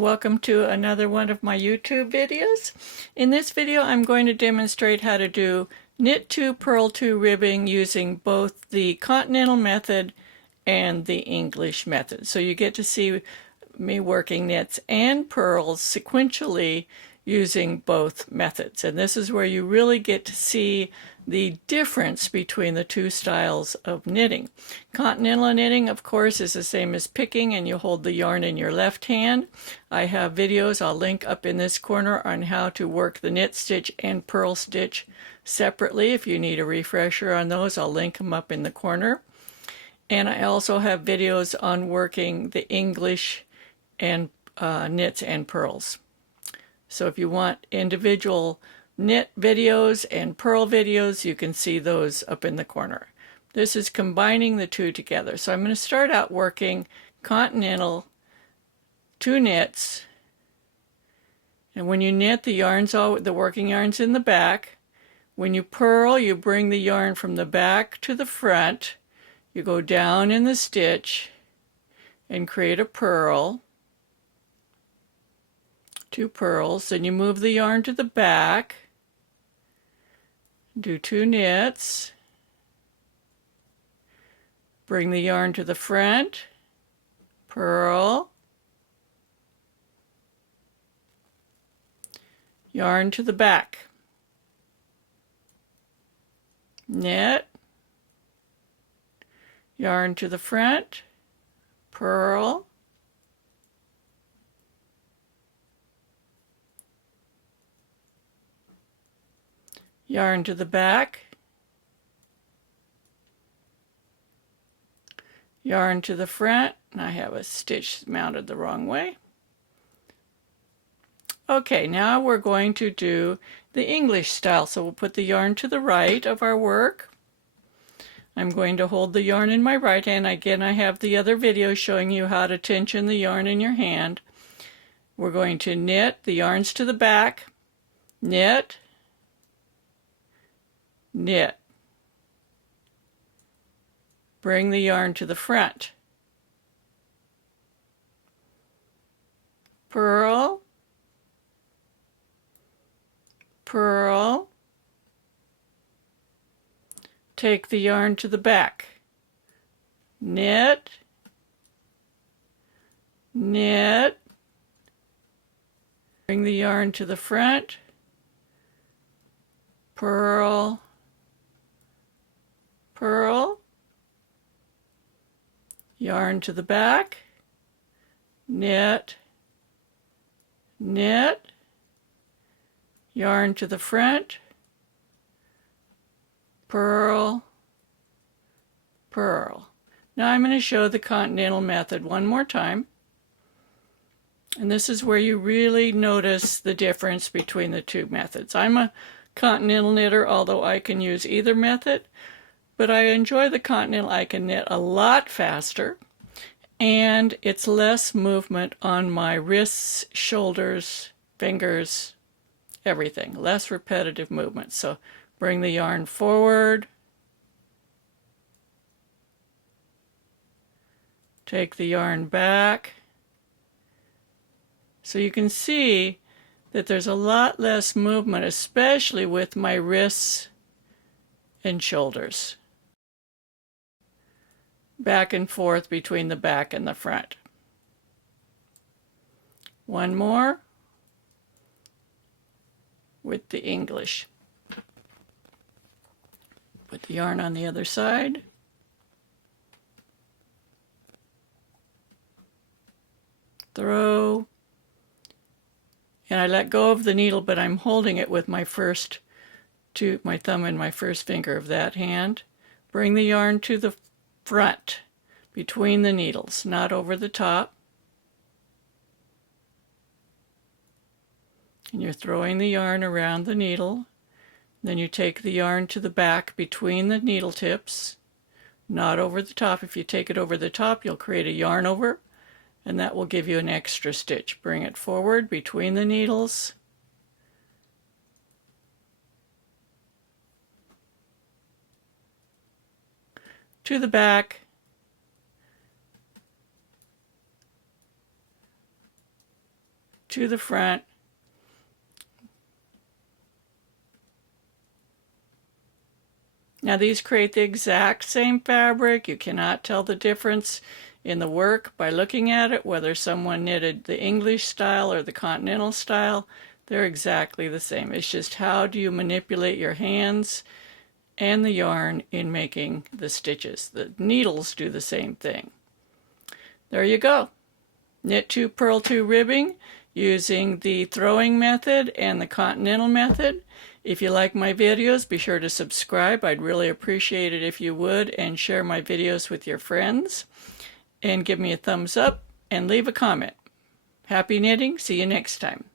welcome to another one of my YouTube videos. In this video I'm going to demonstrate how to do knit 2 purl 2 ribbing using both the Continental Method and the English Method. So you get to see me working knits and purls sequentially using both methods, and this is where you really get to see the difference between the two styles of knitting. Continental knitting, of course, is the same as picking, and you hold the yarn in your left hand. I have videos I'll link up in this corner on how to work the knit stitch and purl stitch separately. If you need a refresher on those, I'll link them up in the corner. And I also have videos on working the English and knits and purls. So if you want individual knit videos and purl videos, you can see those up in the corner. This is combining the two together. So I'm going to start out working Continental 2 knits. And when you knit, the working yarn's in the back. When you purl, you bring the yarn from the back to the front. You go down in the stitch and create a purl. 2 purls, then you move the yarn to the back, do 2 knits, bring the yarn to the front, purl, yarn to the back, knit, yarn to the front, purl, yarn to the back, yarn to the front, and I have a stitch mounted the wrong way. Okay, now we're going to do the English style. So we'll put the yarn to the right of our work. I'm going to hold the yarn in my right hand. Again, I have the other video showing you how to tension the yarn in your hand. We're going to knit, the yarn's to the back, knit, knit, bring the yarn to the front, purl, purl, take the yarn to the back, knit, knit, bring the yarn to the front, purl, purl, yarn to the back, knit, knit, yarn to the front, purl, purl. Now I'm going to show the Continental Method one more time. And this is where you really notice the difference between the two methods. I'm a Continental knitter, although I can use either method. But I enjoy the Continental. I can knit a lot faster, and it's less movement on my wrists, shoulders, fingers, everything. Less repetitive movement. So bring the yarn forward, take the yarn back. So you can see that there's a lot less movement, especially with my wrists and shoulders. Back and forth between the back and the front. One more with the English. Put the yarn on the other side. Throw. And I let go of the needle, but I'm holding it with my my thumb and my first finger of that hand. Bring the yarn to the front between the needles, not over the top. And you're throwing the yarn around the needle. Then you take the yarn to the back between the needle tips, not over the top. If you take it over the top, you'll create a yarn over, and that will give you an extra stitch. Bring it forward between the needles. To the back, to the front. Now these create the exact same fabric. You cannot tell the difference in the work by looking at it, whether someone knitted the English style or the Continental style. They're exactly the same. It's just how do you manipulate your hands and the yarn in making the stitches. The needles do the same thing. There you go. Knit 2, purl 2 ribbing using the throwing method and the Continental method. If you like my videos, be sure to subscribe. I'd really appreciate it if you would, and share my videos with your friends. And give me a thumbs up and leave a comment. Happy knitting. See you next time.